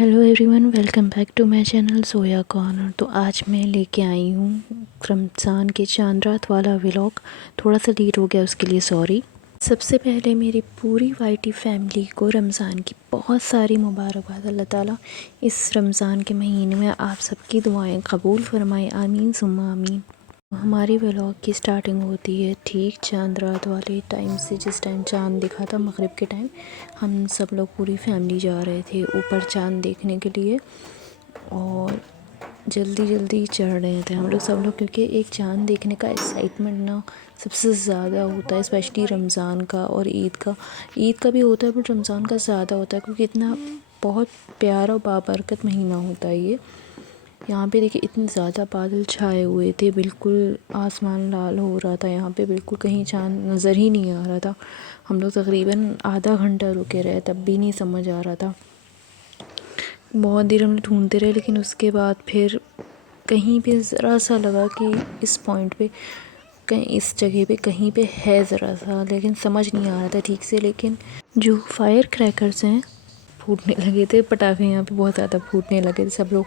Hello everyone, welcome back to my channel soya corner. तो आज मैं लेके आई हूँ रमज़ान के चांद रात वाला व्लॉग। थोड़ा सा लेट हो गया, उसके लिए सॉरी। सबसे पहले मेरी पूरी वाईटी फैमिली को रमज़ान की बहुत सारी मुबारकबाद। अल्लाह ताला इस रमज़ान के महीने में आप सबकी दुआएं कबूल फरमाए, आमीन सुम्मा आमीन। हमारी व्लॉग की स्टार्टिंग होती है ठीक चांद रात वाले टाइम से। जिस टाइम चांद दिखा था मगरिब के टाइम, हम सब लोग पूरी फैमिली जा रहे थे ऊपर चांद देखने के लिए और जल्दी जल्दी चढ़ रहे थे हम लोग सब लोग, क्योंकि एक चांद देखने का एक्साइटमेंट ना सबसे ज़्यादा होता है, स्पेशली रमज़ान का और ईद का। ईद का भी होता है बट रमज़ान का ज़्यादा होता है, क्योंकि इतना बहुत प्यारा और बाबरकत महीना होता है ये। यहाँ पे देखिए इतने ज़्यादा बादल छाए हुए थे, बिल्कुल आसमान लाल हो रहा था। यहाँ पे बिल्कुल कहीं चांद नज़र ही नहीं आ रहा था। हम लोग तकरीबन आधा घंटा रुके रहे, तब भी नहीं समझ आ रहा था। बहुत देर हम ढूंढते रहे, लेकिन उसके बाद फिर कहीं पे ज़रा सा लगा कि इस पॉइंट पे कहीं, इस जगह पे कहीं पे है ज़रा सा, लेकिन समझ नहीं आ रहा था ठीक से। लेकिन जो फायर क्रैकर्स हैं फूटने लगे थे, पटाखे यहाँ पे बहुत ज़्यादा फूटने लगे थे। सब लोग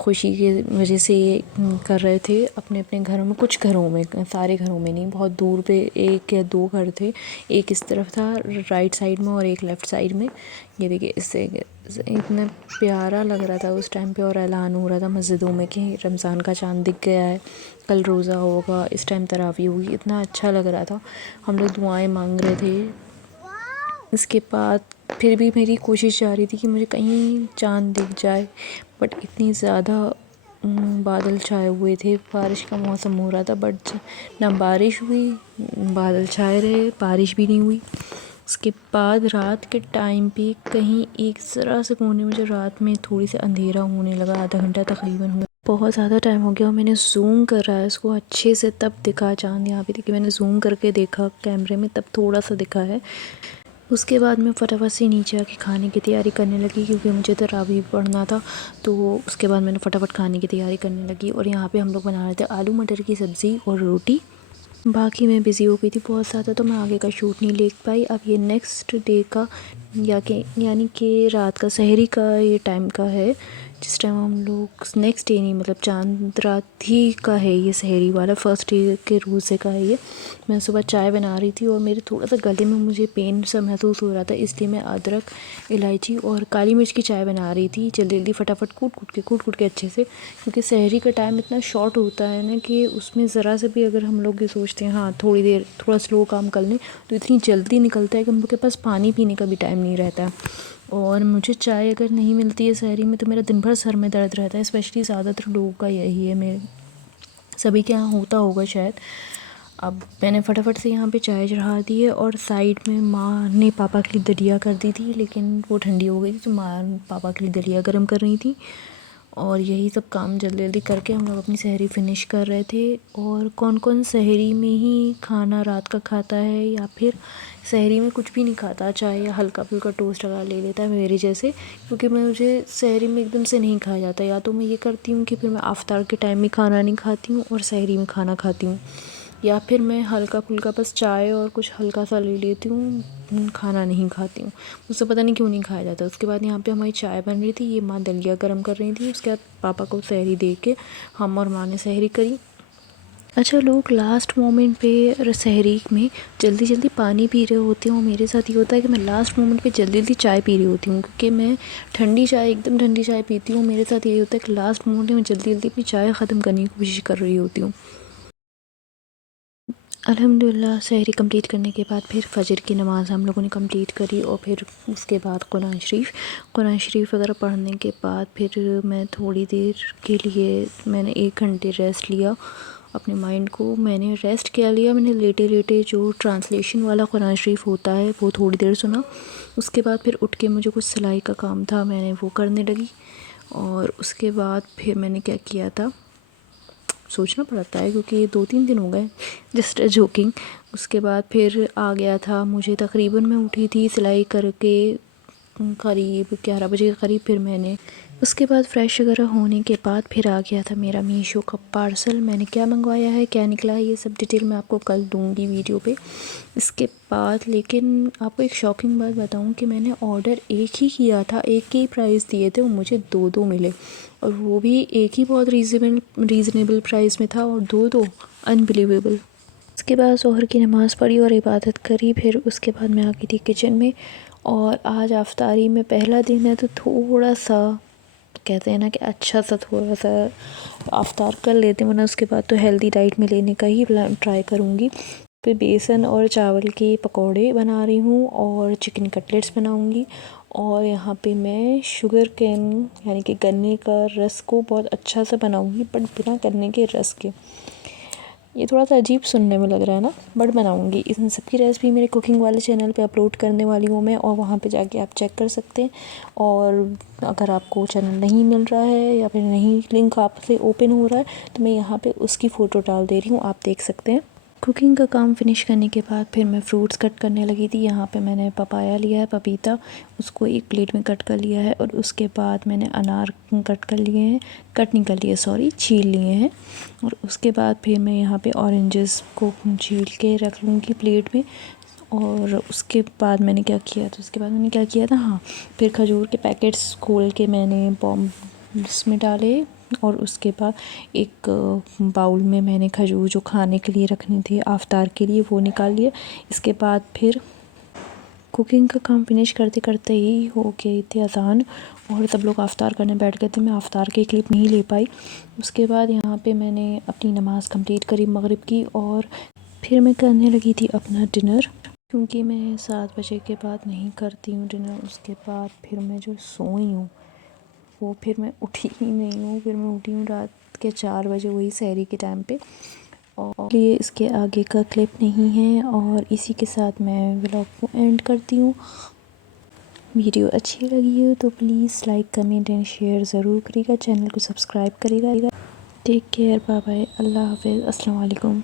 खुशी की वजह से ये कर रहे थे अपने अपने घरों में। कुछ घरों में, सारे घरों में नहीं, बहुत दूर पे एक या दो घर थे। एक इस तरफ था राइट साइड में और एक लेफ़्ट साइड में। ये देखिए इससे इतना प्यारा लग रहा था उस टाइम पे, और ऐलान हो रहा था मस्जिदों में कि रमज़ान का चाँद दिख गया है, कल रोज़ा होगा, इस टाइम तरावी होगी। इतना अच्छा लग रहा था। हम लोग दुआएं मांग रहे थे। इसके बाद फिर भी मेरी कोशिश जारी थी कि मुझे कहीं चाँद दिख जाए, बट इतनी ज़्यादा बादल छाए हुए थे, बारिश का मौसम हो रहा था, बट ना बारिश हुई, बादल छाए रहे, बारिश भी नहीं हुई। उसके बाद रात के टाइम पे कहीं एक ज़रा से कोने में जो रात में थोड़ी सी अंधेरा होने लगा, आधा घंटा तकरीबन हुआ, बहुत ज़्यादा टाइम हो गया और मैंने ज़ूम कर रहा है इसको अच्छे से, तब दिखा चाँद। यहाँ पे देखिए मैंने ज़ूम करके देखा कैमरे में, तब थोड़ा सा दिखा है। उसके बाद मैं फटाफट से नीचे आके खाने की तैयारी करने लगी, क्योंकि मुझे तरावी पढ़ना था। तो उसके बाद मैंने फटाफट खाने की तैयारी करने लगी, और यहाँ पे हम लोग बना रहे थे आलू मटर की सब्ज़ी और रोटी। बाकी मैं बिज़ी हो गई थी बहुत ज़्यादा, तो मैं आगे का शूट नहीं ले पाई। अब ये नेक्स्ट डे का यानी कि रात का सहरी का ये टाइम का है, जिस टाइम हम लोग नेक्स्ट डे नहीं, मतलब चांद रात ही का है ये सहरी वाला, फर्स्ट डे के रोज़े का है ये। मैं सुबह चाय बना रही थी और मेरे थोड़ा सा गले में मुझे पेन सा महसूस हो रहा था, इसलिए मैं अदरक, इलायची और काली मिर्च की चाय बना रही थी जल्दी जल्दी फटाफट कूट कूट के अच्छे से, क्योंकि सहरी का टाइम इतना शॉर्ट होता है ना कि उसमें ज़रा से भी अगर हम लोग ये सोचते हैं हाँ थोड़ी देर थोड़ा स्लो काम कर लें, तो इतनी जल्दी निकलता है कि हम लोग के पास पानी पीने का भी टाइम नहीं रहता। और मुझे चाय अगर नहीं मिलती है सहरी में तो मेरा दिन भर सर में दर्द रहता है, स्पेशली ज़्यादातर लोगों का यही है, मेरे सभी के यहाँ होता होगा शायद। अब मैंने फटाफट से यहाँ पे चाय चढ़ा दी है, और साइड में माँ ने पापा के लिए दलिया कर दी थी, लेकिन वो ठंडी हो गई थी, तो माँ पापा के लिए दलिया गर्म कर रही थी। और यही सब काम जल्दी जल्दी करके हम लोग अपनी सहरी फिनिश कर रहे थे। और कौन कौन सहरी में ही खाना रात का खाता है, या फिर सहरी में कुछ भी नहीं खाता, चाय या हल्का फुल्का टोस्ट लगा ले लेता है मेरे जैसे, क्योंकि मुझे सहरी में एकदम से नहीं खाया जाता। या तो मैं ये करती हूँ कि फिर मैं अफ्तार के टाइम में खाना नहीं खाती हूँ और सहरी में खाना खाती हूँ, या फिर मैं हल्का फुल्का बस चाय और कुछ हल्का सा ले लेती हूँ, खाना नहीं खाती हूँ। मुझसे पता नहीं क्यों नहीं खाया जाता। उसके बाद यहाँ पे हमारी चाय बन रही थी, ये माँ दलिया गर्म कर रही थी। उसके बाद पापा को सहरी दे के हम और माँ ने सहरी करी। अच्छा, लोग लास्ट मोमेंट पे सहरी में जल्दी जल्दी पानी पी रहे होते हैं, और मेरे साथ ये होता है कि मैं लास्ट मोमेंट पे जल्दी जल्दी चाय पी रही होती हूँ, क्योंकि मैं ठंडी चाय, एकदम ठंडी चाय पीती हूँ। मेरे साथ यही होता है कि लास्ट मोमेंट में जल्दी जल्दी अपनी चाय ख़त्म करने की कोशिश कर रही होती हूँ। अल्हम्दुलिल्लाह सहरी कंप्लीट करने के बाद फिर फ़जर की नमाज़ हम लोगों ने कंप्लीट करी, और फिर उसके बाद कुरान शरीफ वगैरह पढ़ने के बाद फिर मैं थोड़ी देर के लिए मैंने 1 घंटे रेस्ट लिया। अपने माइंड को मैंने रेस्ट क्या लिया, मैंने लेटे लेटे जो ट्रांसलेशन वाला कुरान शरीफ होता है वो थोड़ी देर सुना। उसके बाद फिर उठ के मुझे कुछ सिलाई का काम था, मैंने वो करने लगी। और उसके बाद फिर मैंने क्या किया था, सोचना पड़ता है क्योंकि ये 2-3 दिन हो गए, जस्ट जोकिंग। उसके बाद फिर आ गया था मुझे, तकरीबन मैं उठी थी सिलाई करके करीब 11 बजे के करीब फिर मैंने उसके बाद फ़्रेश वगैरह होने के बाद फिर आ गया था मेरा मीशो का पार्सल। मैंने क्या मंगवाया है, क्या निकला है, ये सब डिटेल मैं आपको कल दूंगी वीडियो पे। इसके बाद लेकिन आपको एक शॉकिंग बात बताऊं कि मैंने ऑर्डर एक ही किया था, एक ही प्राइस दिए थे और मुझे दो मिले, और वो भी एक ही बहुत रीज़नेबल प्राइस में था और दो अनबिलीवेबल। उसके बाद ज़ोहर की नमाज़ पढ़ी और इबादत करी। फिर उसके बाद मैं आ गई थी किचन में, और आज अफ्तारी में पहला दिन है तो थोड़ा सा कहते हैं ना कि अच्छा सा थोड़ा सा अफ्तार कर लेते हैं, वरना उसके बाद तो हेल्दी डाइट में लेने का ही ट्राई करूँगी। फिर बेसन और चावल के पकौड़े बना रही हूँ और चिकन कटलेट्स बनाऊँगी। और यहाँ पे मैं शुगर कैन यानी कि गन्ने का रस को बहुत अच्छा सा बनाऊँगी, बट बिना गन्ने के रस के। ये थोड़ा सा अजीब सुनने में लग रहा है ना, बट बनाऊँगी। इन सब की रेसिपी मेरे कुकिंग वाले चैनल पे अपलोड करने वाली हूँ मैं, और वहाँ पे जाके आप चेक कर सकते हैं। और अगर आपको चैनल नहीं मिल रहा है या फिर नहीं लिंक आपसे ओपन हो रहा है तो मैं यहाँ पे उसकी फ़ोटो डाल दे रही हूँ, आप देख सकते हैं। कुकिंग का काम फिनिश करने के बाद फिर मैं फ़्रूट्स कट करने लगी थी। यहाँ पे मैंने पपाया लिया है, पपीता, उसको एक प्लेट में कट कर लिया है। और उसके बाद मैंने अनार कट कर लिए हैं, कट नहीं कर लिए सॉरी, छील लिए हैं। और उसके बाद फिर मैं यहाँ पे ऑरेंजेस को छील के रख लूँगी प्लेट में। और उसके बाद मैंने क्या किया था, हाँ, फिर खजूर के पैकेट्स खोल के मैंने बॉम्ब्स में डाले। और उसके बाद एक बाउल में मैंने खजूर जो खाने के लिए रखने थे आफ्तार के लिए वो निकाल लिए। इसके बाद फिर कुकिंग का काम फिनिश करते करते ही हो गई थी अज़ान, और सब लोग आफ्तार करने बैठ गए थे। मैं आफ्तार की क्लिप नहीं ले पाई। उसके बाद यहाँ पे मैंने अपनी नमाज़ कंप्लीट करी मगरिब की, और फिर मैं करने लगी थी अपना डिनर, क्योंकि मैं 7 बजे के बाद नहीं करती हूँ डिनर। उसके बाद फिर मैं जो सोई हूँ वो फिर मैं उठी ही नहीं हूँ। फिर मैं उठी हूँ रात के 4 बजे, वही सहरी के टाइम पे। और ये इसके आगे का क्लिप नहीं है। और इसी के साथ मैं व्लॉग को एंड करती हूँ। वीडियो अच्छी लगी हो तो please like, comment and share ज़रूर करिएगा, चैनल को सब्सक्राइब करिएगा। टेक केयर, बाय बाय, अल्लाह हाफिज़, अस्सलाम वालेकुम।